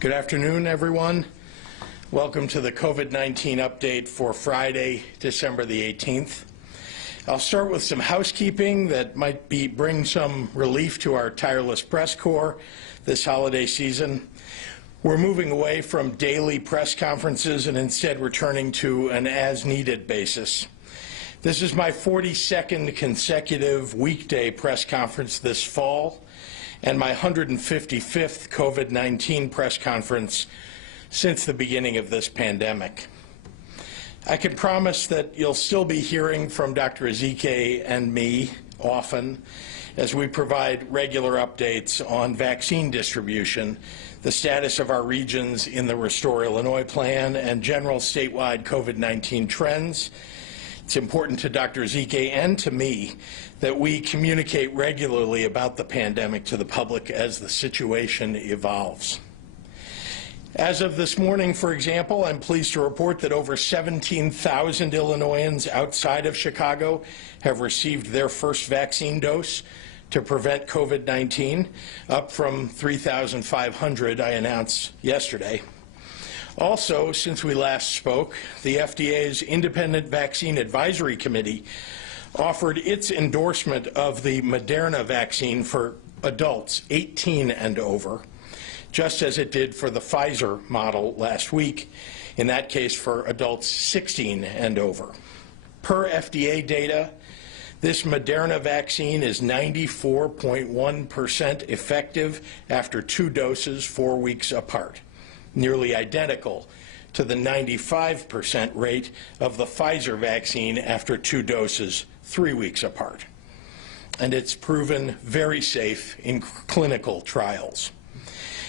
Good afternoon, everyone. Welcome to the COVID-19 update for Friday, December the 18th. I'll start with some housekeeping that might bring some relief to our tireless press corps this holiday season. We're moving away from daily press conferences and instead returning to an as-needed basis. This is my 42nd consecutive weekday press conference this fall and my 155th COVID-19 press conference since the beginning of this pandemic. I can promise that you'll still be hearing from Dr. Ezike and me often as we provide regular updates on vaccine distribution, the status of our regions in the Restore Illinois plan, and general statewide COVID-19 trends. It's important to Dr. Ezike and to me that we communicate regularly about the pandemic to the public as the situation evolves. As of this morning, for example, I'm pleased to report that over 17,000 Illinoisans outside of Chicago have received their first vaccine dose to prevent COVID-19, up from 3,500 I announced yesterday. Also, since we last spoke, the FDA's Independent Vaccine Advisory Committee offered its endorsement of the Moderna vaccine for adults 18 and over, just as it did for the Pfizer model last week, in that case for adults 16 and over. Per FDA data, this Moderna vaccine is 94.1% effective after 2 doses 4 weeks apart, nearly identical to the 95% rate of the Pfizer vaccine after 2 doses 3 weeks apart. And it's proven very safe in clinical trials.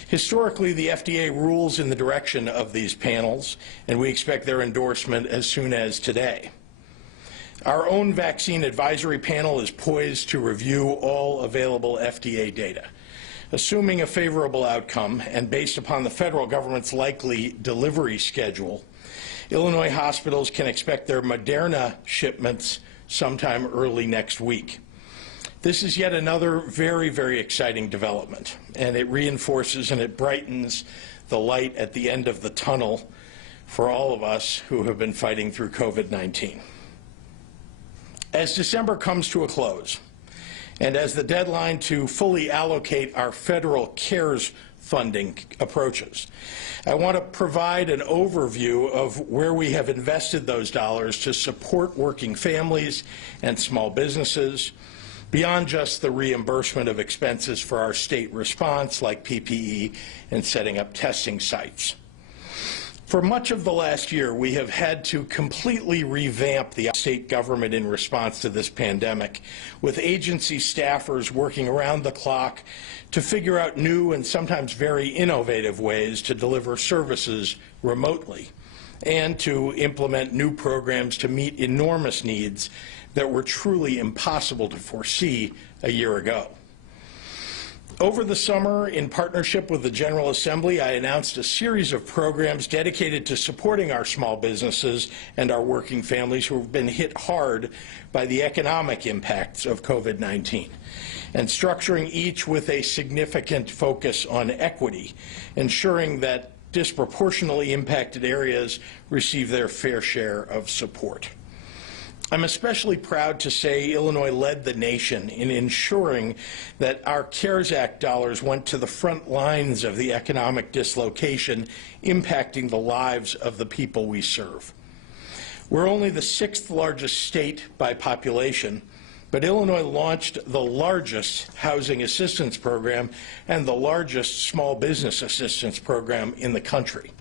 Historically, the FDA rules in the direction of these panels, and we expect their endorsement as soon as today. Our own vaccine advisory panel is poised to review all available FDA data. Assuming a favorable outcome and based upon the federal government's likely delivery schedule, Illinois hospitals can expect their Moderna shipments sometime early next week. This is yet another very, very exciting development, and it reinforces and it brightens the light at the end of the tunnel for all of us who have been fighting through COVID-19. As December comes to a close, and as the deadline to fully allocate our federal CARES funding approaches, I want to provide an overview of where we have invested those dollars to support working families and small businesses, beyond just the reimbursement of expenses for our state response like PPE and setting up testing sites. For much of the last year, we have had to completely revamp the state government in response to this pandemic, with agency staffers working around the clock to figure out new and sometimes very innovative ways to deliver services remotely and to implement new programs to meet enormous needs that were truly impossible to foresee a year ago. Over the summer, in partnership with the General Assembly, I announced a series of programs dedicated to supporting our small businesses and our working families who have been hit hard by the economic impacts of COVID-19, and structuring each with a significant focus on equity, ensuring that disproportionately impacted areas receive their fair share of support. I'm especially proud to say Illinois led the nation in ensuring that our CARES Act dollars went to the front lines of the economic dislocation impacting the lives of the people we serve. We're only the 6th largest state by population, but Illinois launched the largest housing assistance program and the largest small business assistance program in the country.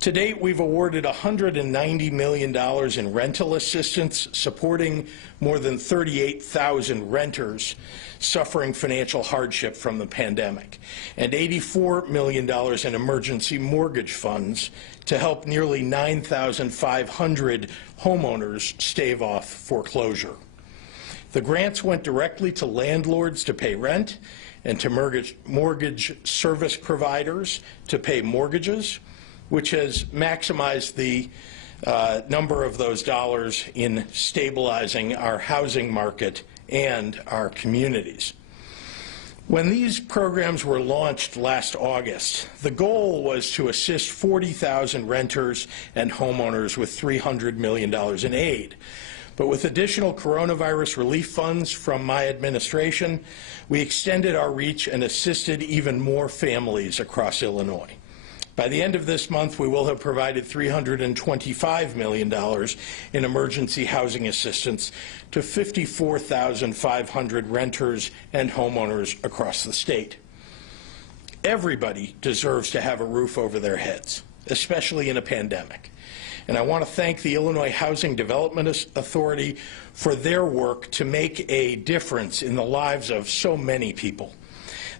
To date, we've awarded $190 million in rental assistance, supporting more than 38,000 renters suffering financial hardship from the pandemic, and $84 million in emergency mortgage funds to help nearly 9,500 homeowners stave off foreclosure. The grants went directly to landlords to pay rent and to mortgage service providers to pay mortgages, which has maximized the number of those dollars in stabilizing our housing market and our communities. When these programs were launched last August, the goal was to assist 40,000 renters and homeowners with $300 million in aid. But with additional coronavirus relief funds from my administration, we extended our reach and assisted even more families across Illinois. By the end of this month, we will have provided $325 million in emergency housing assistance to 54,500 renters and homeowners across the state. Everybody deserves to have a roof over their heads, especially in a pandemic. And I want to thank the Illinois Housing Development Authority for their work to make a difference in the lives of so many people.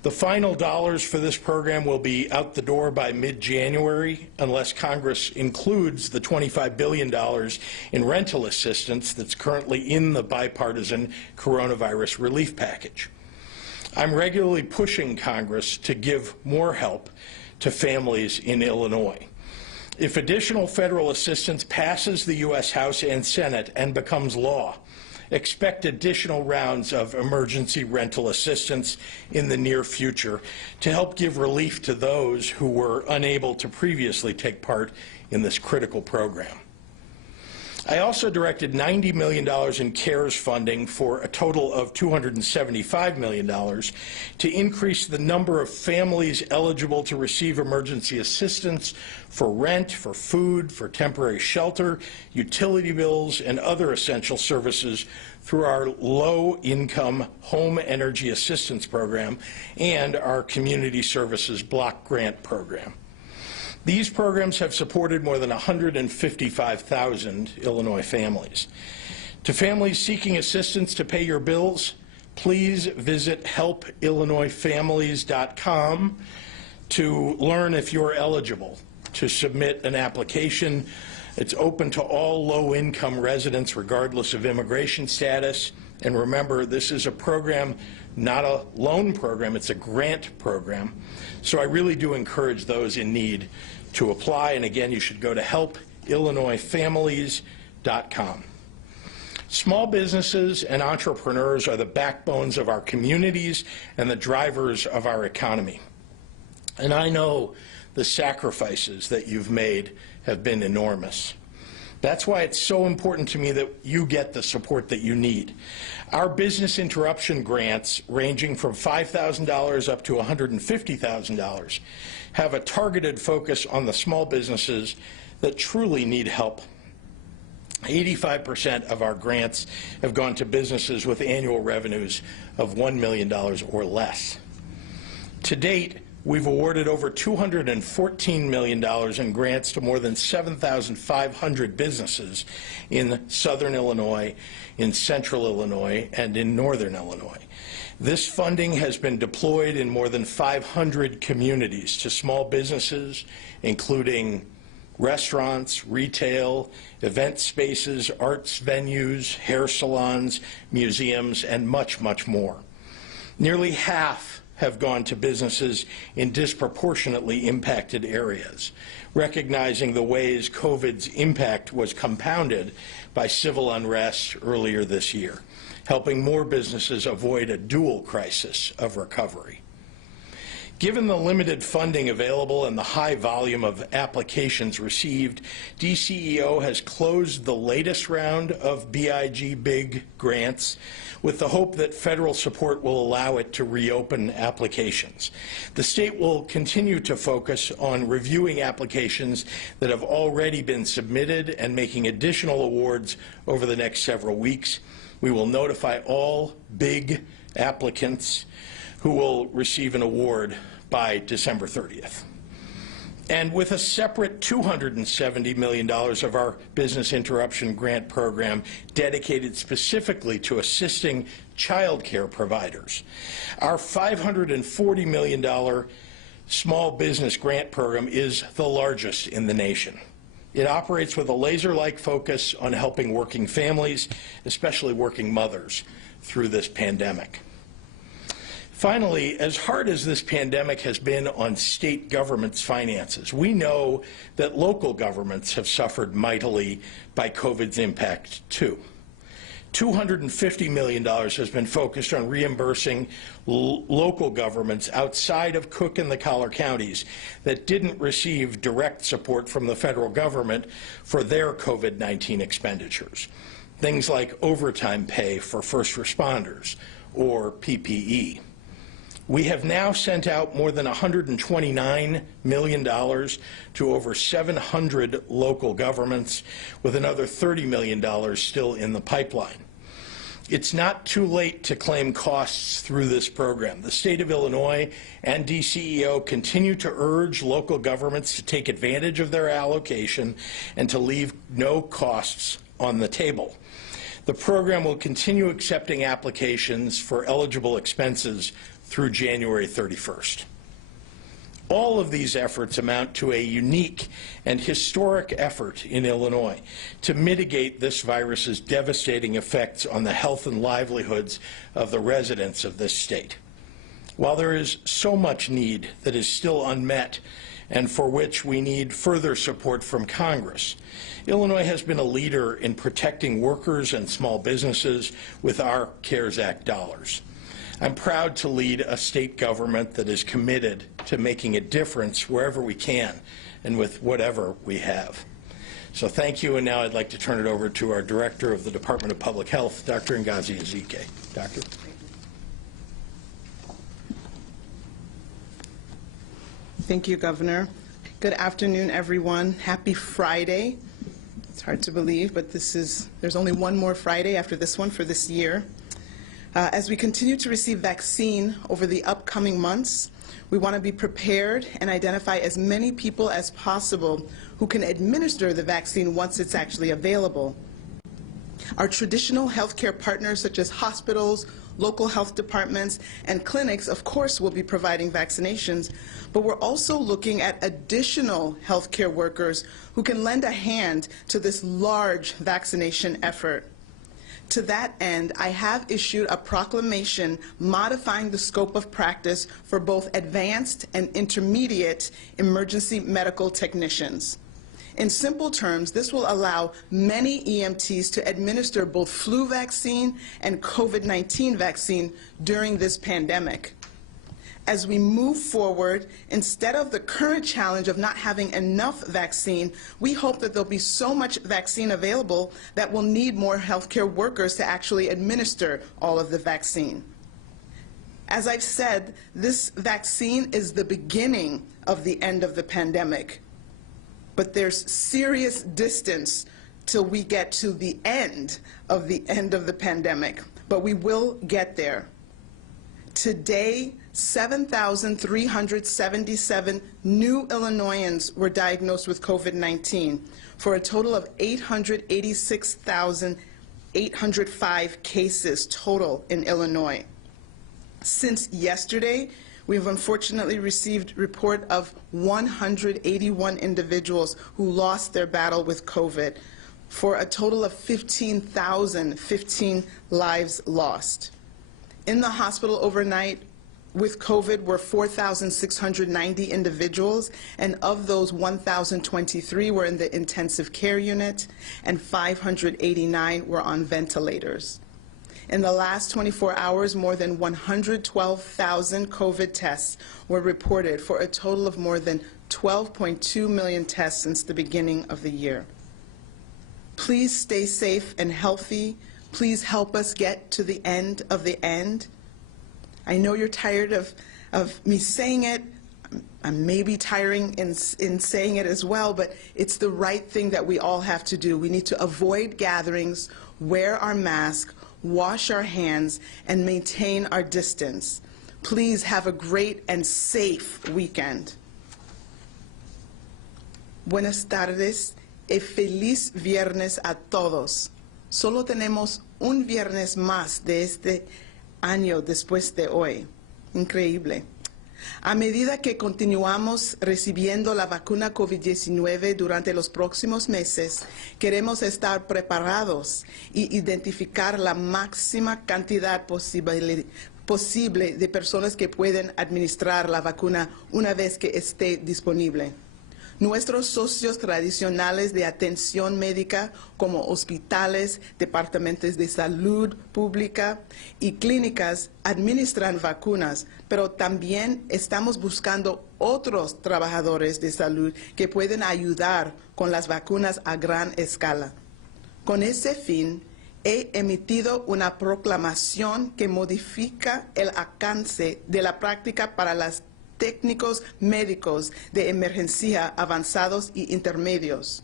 The final dollars for this program will be out the door by mid-January unless Congress includes the $25 billion in rental assistance that's currently in the bipartisan coronavirus relief package. I'm regularly pushing Congress to give more help to families in Illinois. If additional federal assistance passes the U.S. House and Senate and becomes law, expect additional rounds of emergency rental assistance in the near future to help give relief to those who were unable to previously take part in this critical program. I also directed $90 million in CARES funding for a total of $275 million to increase the number of families eligible to receive emergency assistance for rent, for food, for temporary shelter, utility bills, and other essential services through our low-income home energy assistance program and our community services block grant program. These programs have supported more than 155,000 Illinois families. To families seeking assistance to pay your bills, please visit helpillinoisfamilies.com to learn if you're eligible to submit an application. It's open to all low-income residents regardless of immigration status. And remember, this is a program, not a loan program, it's a grant program. So I really do encourage those in need to apply, and again, you should go to helpillinoisfamilies.com. Small businesses and entrepreneurs are the backbones of our communities and the drivers of our economy. And I know the sacrifices that you've made have been enormous. That's why it's so important to me that you get the support that you need. Our business interruption grants, ranging from $5,000 up to $150,000, have a targeted focus on the small businesses that truly need help. 85% of our grants have gone to businesses with annual revenues of $1 million or less. To date, we've awarded over $214 million in grants to more than 7,500 businesses in southern Illinois, in central Illinois, and in northern Illinois. This funding has been deployed in more than 500 communities to small businesses, including restaurants, retail, event spaces, arts venues, hair salons, museums, and much, much more. Nearly half have gone to businesses in disproportionately impacted areas, recognizing the ways COVID's impact was compounded by civil unrest earlier this year, helping more businesses avoid a dual crisis of recovery. Given the limited funding available and the high volume of applications received, DCEO has closed the latest round of BIG BIG grants with the hope that federal support will allow it to reopen applications. The state will continue to focus on reviewing applications that have already been submitted and making additional awards over the next several weeks. We will notify all BIG applicants who will receive an award by December 30th. And with a separate $270 million of our business interruption grant program dedicated specifically to assisting child care providers, our $540 million small business grant program is the largest in the nation. It operates with a laser-like focus on helping working families, especially working mothers, through this pandemic. Finally, as hard as this pandemic has been on state governments' finances, we know that local governments have suffered mightily by COVID's impact too. $250 million has been focused on reimbursing local governments outside of Cook and the Collier counties that didn't receive direct support from the federal government for their COVID-19 expenditures. Things like overtime pay for first responders or PPE. We have now sent out more than $129 million to over 700 local governments, with another $30 million still in the pipeline. It's not too late to claim costs through this program. The state of Illinois and DCEO continue to urge local governments to take advantage of their allocation and to leave no costs on the table. The program will continue accepting applications for eligible expenses through January 31st. All of these efforts amount to a unique and historic effort in Illinois to mitigate this virus's devastating effects on the health and livelihoods of the residents of this state. While there is so much need that is still unmet and for which we need further support from Congress, Illinois has been a leader in protecting workers and small businesses with our CARES Act dollars. I'm proud to lead a state government that is committed to making a difference wherever we can and with whatever we have. So thank you, and now I'd like to turn it over to our Director of the Department of Public Health, Dr. Ngozi Ezike. Doctor. Thank you, Governor. Good afternoon, everyone. Happy Friday. It's hard to believe, but there's only one more Friday after this one for this year. As we continue to receive vaccine over the upcoming months, we want to be prepared and identify as many people as possible who can administer the vaccine once it's actually available. Our traditional healthcare partners, such as hospitals, local health departments, and clinics, of course, will be providing vaccinations, but we're also looking at additional healthcare workers who can lend a hand to this large vaccination effort. To that end, I have issued a proclamation modifying the scope of practice for both advanced and intermediate emergency medical technicians. In simple terms, this will allow many EMTs to administer both flu vaccine and COVID-19 vaccine during this pandemic. As we move forward, instead of the current challenge of not having enough vaccine, we hope that there'll be so much vaccine available that we'll need more healthcare workers to actually administer all of the vaccine. As I've said, this vaccine is the beginning of the end of the pandemic, but there's serious distance till we get to the end of the pandemic, but we will get there. Today, 7,377 new Illinoisans were diagnosed with COVID-19 for a total of 886,805 cases total in Illinois. Since yesterday, we've unfortunately received report of 181 individuals who lost their battle with COVID for a total of 15,015 lives lost. In the hospital overnight with COVID were 4,690 individuals, and of those, 1,023 were in the intensive care unit, and 589 were on ventilators. In the last 24 hours, more than 112,000 COVID tests were reported for a total of more than 12.2 million tests since the beginning of the year. Please stay safe and healthy. Please help us get to the end of the end. I know you're tired of me saying it. I'm maybe tiring in saying it as well, but it's the right thing that we all have to do. We need to avoid gatherings, wear our mask, wash our hands, and maintain our distance. Please have a great and safe weekend. Buenas tardes y feliz viernes a todos. Solo tenemos un viernes más de este año después de hoy. Increíble. A medida que continuamos recibiendo la vacuna COVID-19 durante los próximos meses, queremos estar preparados y identificar la máxima cantidad posible de personas que pueden administrar la vacuna una vez que esté disponible. Nuestros socios tradicionales de atención médica, como hospitales, departamentos de salud pública y clínicas, administran vacunas, pero también estamos buscando otros trabajadores de salud que pueden ayudar con las vacunas a gran escala. Con ese fin, he emitido una proclamación que modifica el alcance de la práctica para los técnicos médicos de emergencia avanzados y intermedios.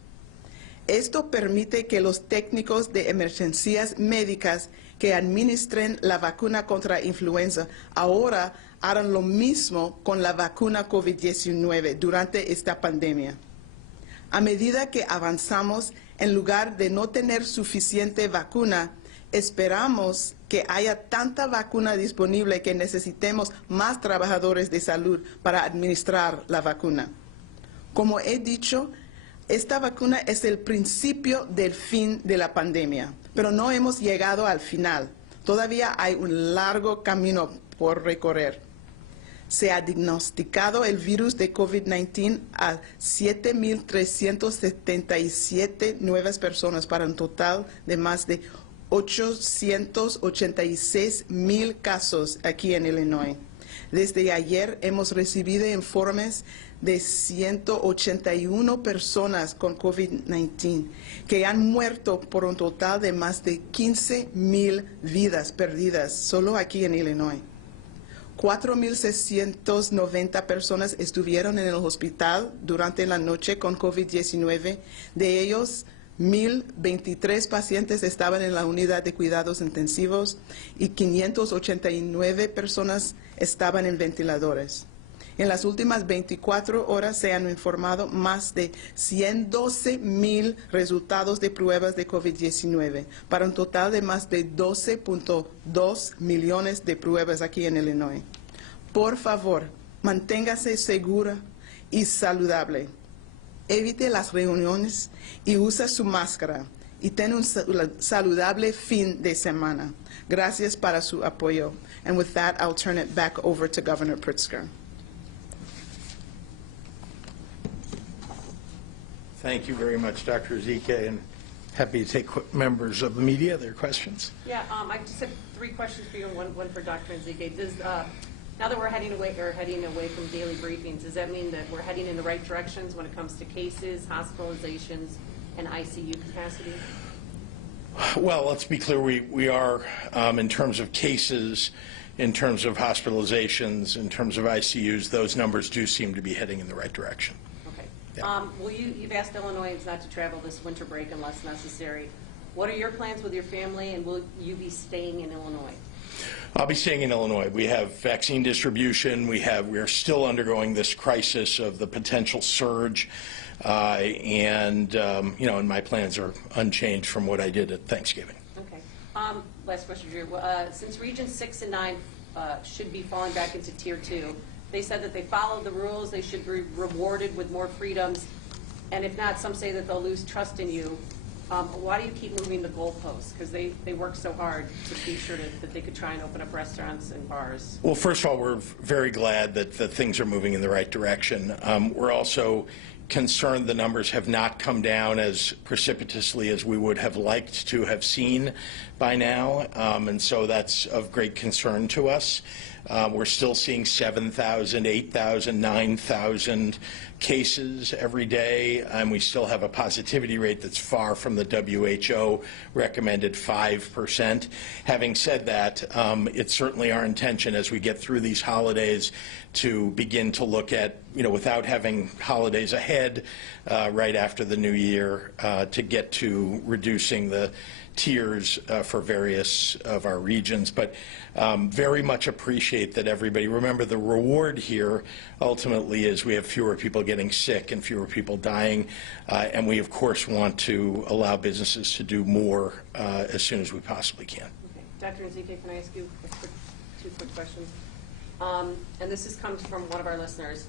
Esto permite que los técnicos de emergencias médicas que administren la vacuna contra influenza ahora hagan lo mismo con la vacuna COVID-19 durante esta pandemia. A medida que avanzamos, en lugar de no tener suficiente vacuna, esperamos que haya tanta vacuna disponible que necesitemos más trabajadores de salud para administrar la vacuna. Como he dicho, esta vacuna es el principio del fin de la pandemia, pero no hemos llegado al final. Todavía hay un largo camino por recorrer. Se ha diagnosticado el virus de COVID-19 a 7,377 nuevas personas para un total de más de 886,000 casos aquí en Illinois. Desde ayer hemos recibido informes de 181 personas con COVID-19 que han muerto por un total de más de 15,000 vidas perdidas solo aquí en Illinois. 4,690 personas estuvieron en el hospital durante la noche con COVID-19. De ellos, 1,023 pacientes estaban en la unidad de cuidados intensivos y 589 personas estaban en ventiladores. En las últimas 24 horas se han informado más de 112,000 resultados de pruebas de COVID-19, para un total de más de 12,2 millones de pruebas aquí en Illinois. Por favor, manténgase segura y saludable. Evite las reuniones y usa su máscara. Y ten un saludable fin de semana. Gracias para su apoyo. And with that, I'll turn it back over to Governor Pritzker. Thank you very much, Dr. Ezike, and happy to take members of the media, their questions. Yeah, I just have 3 questions for you and one for Dr. Ezike. Now that we're heading away from daily briefings, does that mean that we're heading in the right directions when it comes to cases, hospitalizations, and ICU capacity? Well, let's be clear, we are, in terms of cases, in terms of hospitalizations, in terms of ICUs, those numbers do seem to be heading in the right direction. Okay. Yeah. You've asked Illinoisans not to travel this winter break unless necessary. What are your plans with your family, and will you be staying in Illinois? I'll be staying in Illinois. We have vaccine distribution. We are still undergoing this crisis of the potential surge, and my plans are unchanged from what I did at Thanksgiving. Okay. Last question, Drew. Since Regions 6 and 9 should be falling back into Tier 2, they said that they followed the rules, they should be rewarded with more freedoms, and if not, some say that they'll lose trust in you. Why do you keep moving the goalposts? Because they work so hard to be sure that they could try and open up restaurants and bars. Well, first of all, we're very glad that things are moving in the right direction. We're also concerned the numbers have not come down as precipitously as we would have liked to have seen by now, and so that's of great concern to us. We're still seeing 7,000, 8,000, 9,000 cases every day, and we still have a positivity rate that's far from the WHO recommended 5%. Having said that, it's certainly our intention as we get through these holidays to begin to look at, without having holidays ahead right after the new year, to get to reducing the tiers for various of our regions, but very much appreciate that everybody, remember the reward here ultimately is we have fewer people getting sick and fewer people dying, and we of course want to allow businesses to do more as soon as we possibly can. Okay. Dr. Ezike, can I ask you 2 quick questions? And this comes from one of our listeners.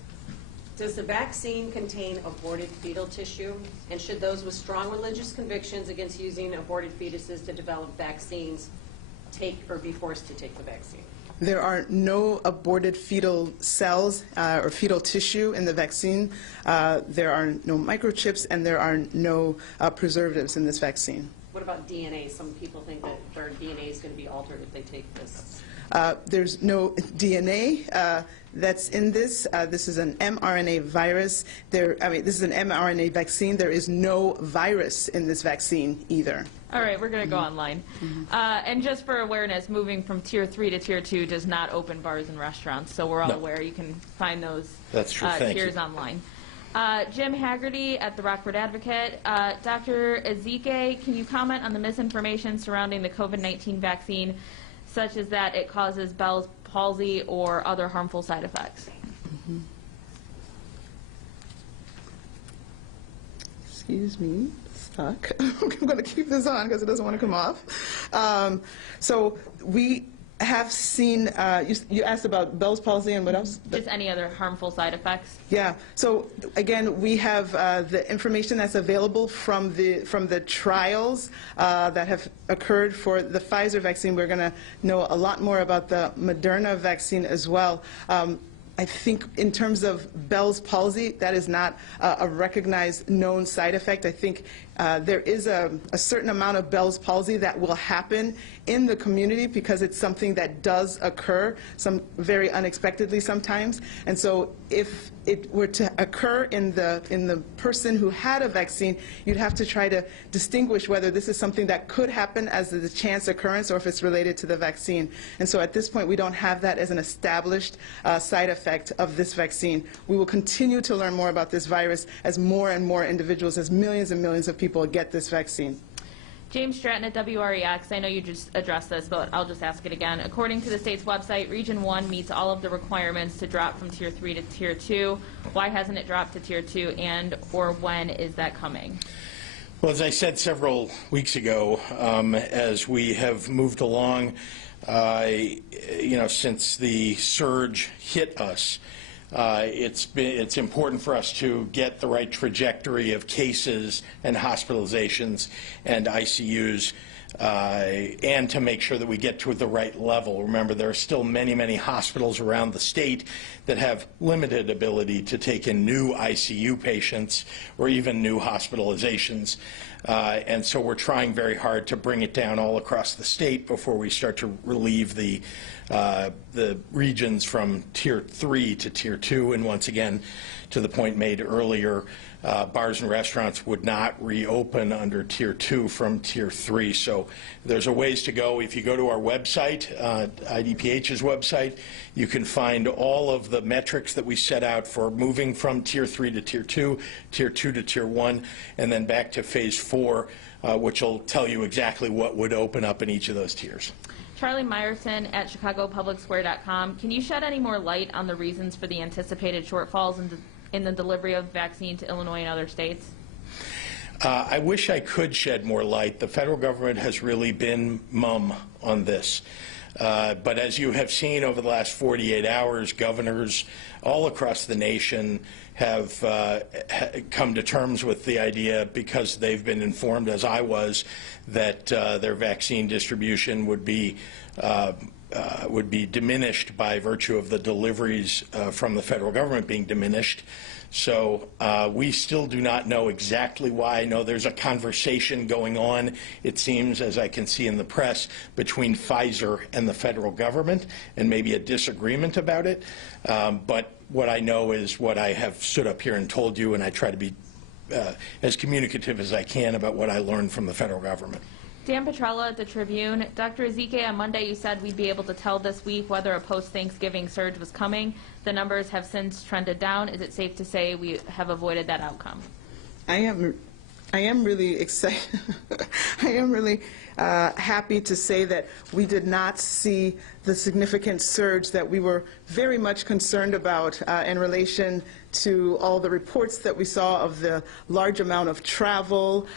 Does the vaccine contain aborted fetal tissue? And should those with strong religious convictions against using aborted fetuses to develop vaccines take or be forced to take the vaccine? There are no aborted fetal cells or fetal tissue in the vaccine. There are no microchips, and there are no preservatives in this vaccine. What about DNA? Some people think that their DNA is going to be altered if they take this. There's no DNA that's in this. This is an mRNA virus. This is an mRNA vaccine. There is no virus in this vaccine either. All right, we're going to go online. And just for awareness, moving from Tier 3 to Tier 2 does not open bars and restaurants, so we're all aware. You can find those That's true. Thank tiers you. online. Jim Haggerty at the Rockford Advocate. Dr. Ezike, can you comment on the misinformation surrounding the COVID-19 vaccine, such as that it causes Bell's palsy or other harmful side effects? Excuse me, stuck. I'm going to keep this on because it doesn't want to come off. So we have seen, you asked about Bell's palsy and what else? Just any other harmful side effects? Yeah. So again, we have the information that's available from the trials that have occurred for the Pfizer vaccine. We're going to know a lot more about the Moderna vaccine as well. I think in terms of Bell's palsy, that is not a recognized known side effect. I think there is a certain amount of Bell's palsy that will happen in the community because it's something that does occur, some very unexpectedly sometimes. And so if it were to occur in the person who had a vaccine, you'd have to try to distinguish whether this is something that could happen as the chance occurrence or if it's related to the vaccine. And so at this point, we don't have that as an established side effect of this vaccine. We will continue to learn more about this virus as more and more individuals, as millions and millions of people get this vaccine. James Stratton at WREX, I know you just addressed this, but I'll just ask it again. According to the state's website, Region 1 meets all of the requirements to drop from Tier 3 to Tier 2. Why hasn't it dropped to Tier 2, and or when is that coming? Well, as I said several weeks ago, as we have moved along, since the surge hit us, it's important for us to get the right trajectory of cases and hospitalizations and ICUs and to make sure that we get to the right level. Remember, there are still many, many hospitals around the state that have limited ability to take in new ICU patients or even new hospitalizations. And so we're trying very hard to bring it down all across the state before we start to relieve the regions from Tier 3 to Tier 2. And once again, to the point made earlier, bars and restaurants would not reopen under Tier 2 from Tier 3. So there's a ways to go. If you go to our website, IDPH's website, you can find all of the metrics that we set out for moving from Tier 3 to Tier 2, Tier 2 to Tier 1, and then back to Phase 4, which will tell you exactly what would open up in each of those tiers. Charlie Meyerson at ChicagoPublicSquare.com. Can you shed any more light on the reasons for the anticipated shortfalls in the delivery of vaccine to Illinois and other states? I wish I could shed more light. The federal government has really been mum on this. But as you have seen over the last 48 hours, governors all across the nation have come to terms with the idea, because they've been informed, as I was, that their vaccine distribution would be diminished by virtue of the deliveries from the federal government being diminished. So we still do not know exactly why. I know there's a conversation going on, it seems, as I can see in the press, between Pfizer and the federal government, and maybe a disagreement about it. But what I know is what I have stood up here and told you, and I try to be as communicative as I can about what I learned from the federal government. Dan Petrella at the Tribune. Dr. Ezike, on Monday you said we'd be able to tell this week whether a post-Thanksgiving surge was coming. The numbers have since trended down. Is it safe to say we have avoided that outcome? I am really excited. I am really happy to say that we did not see the significant surge that we were very much concerned about in relation to all the reports that we saw of the large amount of travel.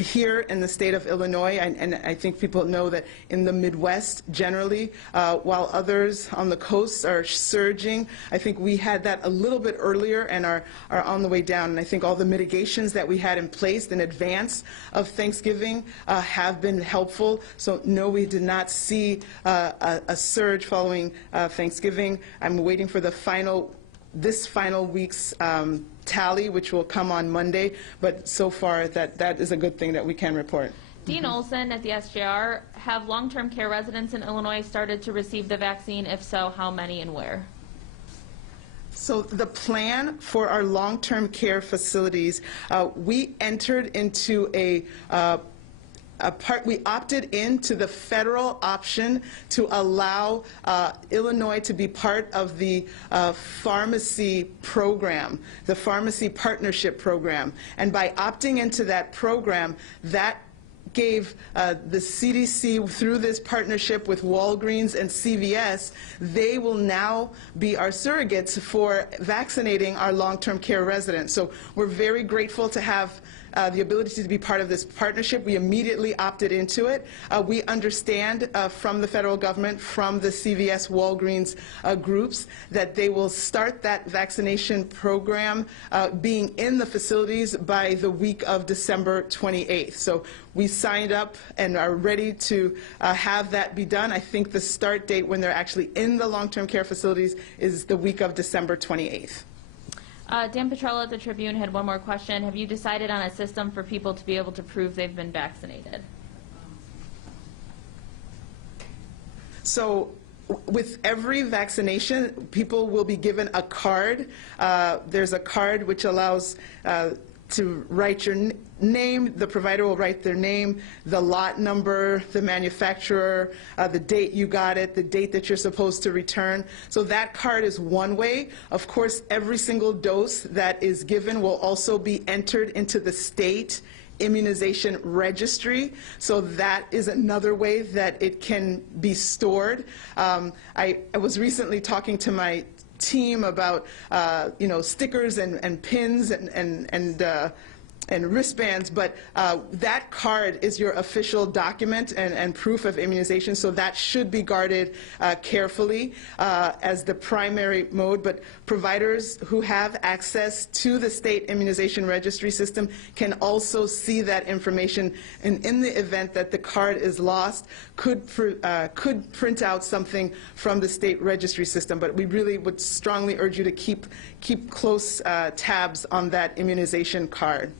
here in the state of Illinois, and I think people know that in the Midwest generally, while others on the coast are surging, I think we had that a little bit earlier and are on the way down. And I think all the mitigations that we had in place in advance of Thanksgiving have been helpful. So no, we did not see a surge following Thanksgiving. I'm waiting for this final week's tally, which will come on Monday, but so far that is a good thing that we can report. Dean Olson at the SJR, have long-term care residents in Illinois started to receive the vaccine? If so, how many and where? So the plan for our long-term care facilities, we entered into we opted into the federal option to allow Illinois to be part of the pharmacy program, the pharmacy partnership program. And by opting into that program, that gave the CDC, through this partnership with Walgreens and CVS, they will now be our surrogates for vaccinating our long-term care residents. So we're very grateful to have the ability to be part of this partnership. We immediately opted into it. We understand from the federal government, from the CVS, Walgreens groups, that they will start that vaccination program being in the facilities by the week of December 28th. So we signed up and are ready to have that be done. I think the start date when they're actually in the long-term care facilities is the week of December 28th. Dan Petrella at the Tribune had one more question. Have you decided on a system for people to be able to prove they've been vaccinated? So with every vaccination, people will be given a card. There's a card which allows to write your name. The provider will write their name, the lot number, the manufacturer, the date you got it, the date that you're supposed to return. So that card is one way. Of course, every single dose that is given will also be entered into the state immunization registry. So that is another way that it can be stored. I was recently talking to my team about stickers and pins and wristbands, but that card is your official document and proof of immunization, so that should be guarded carefully as the primary mode. But providers who have access to the state immunization registry system can also see that information, and in the event that the card is lost, could print out something from the state registry system. But we really would strongly urge you to keep close tabs on that immunization card.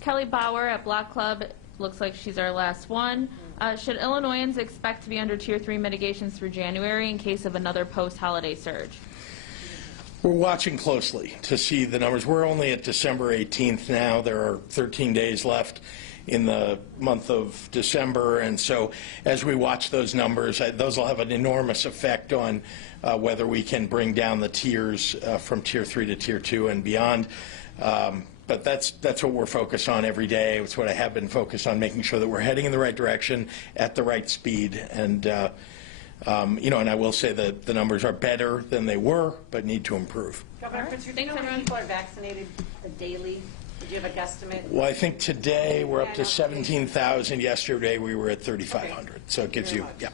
Kelly Bauer at Block Club, looks like she's our last one. Should Illinoisans expect to be under Tier 3 mitigations through January in case of another post-holiday surge? We're watching closely to see the numbers. We're only at December 18th now. There are 13 days left in the month of December, and so as we watch those numbers, those will have an enormous effect on whether we can bring down the tiers from Tier 3 to Tier 2 and beyond. But that's what we're focused on every day. It's what I have been focused on, making sure that we're heading in the right direction at the right speed. And and I will say that the numbers are better than they were, but need to improve. Governor Pritzker, do you know how many people are vaccinated daily? Did you have a guesstimate? Well, I think today we're up to 17,000. Yesterday we were at 3,500. So it gives you, yeah.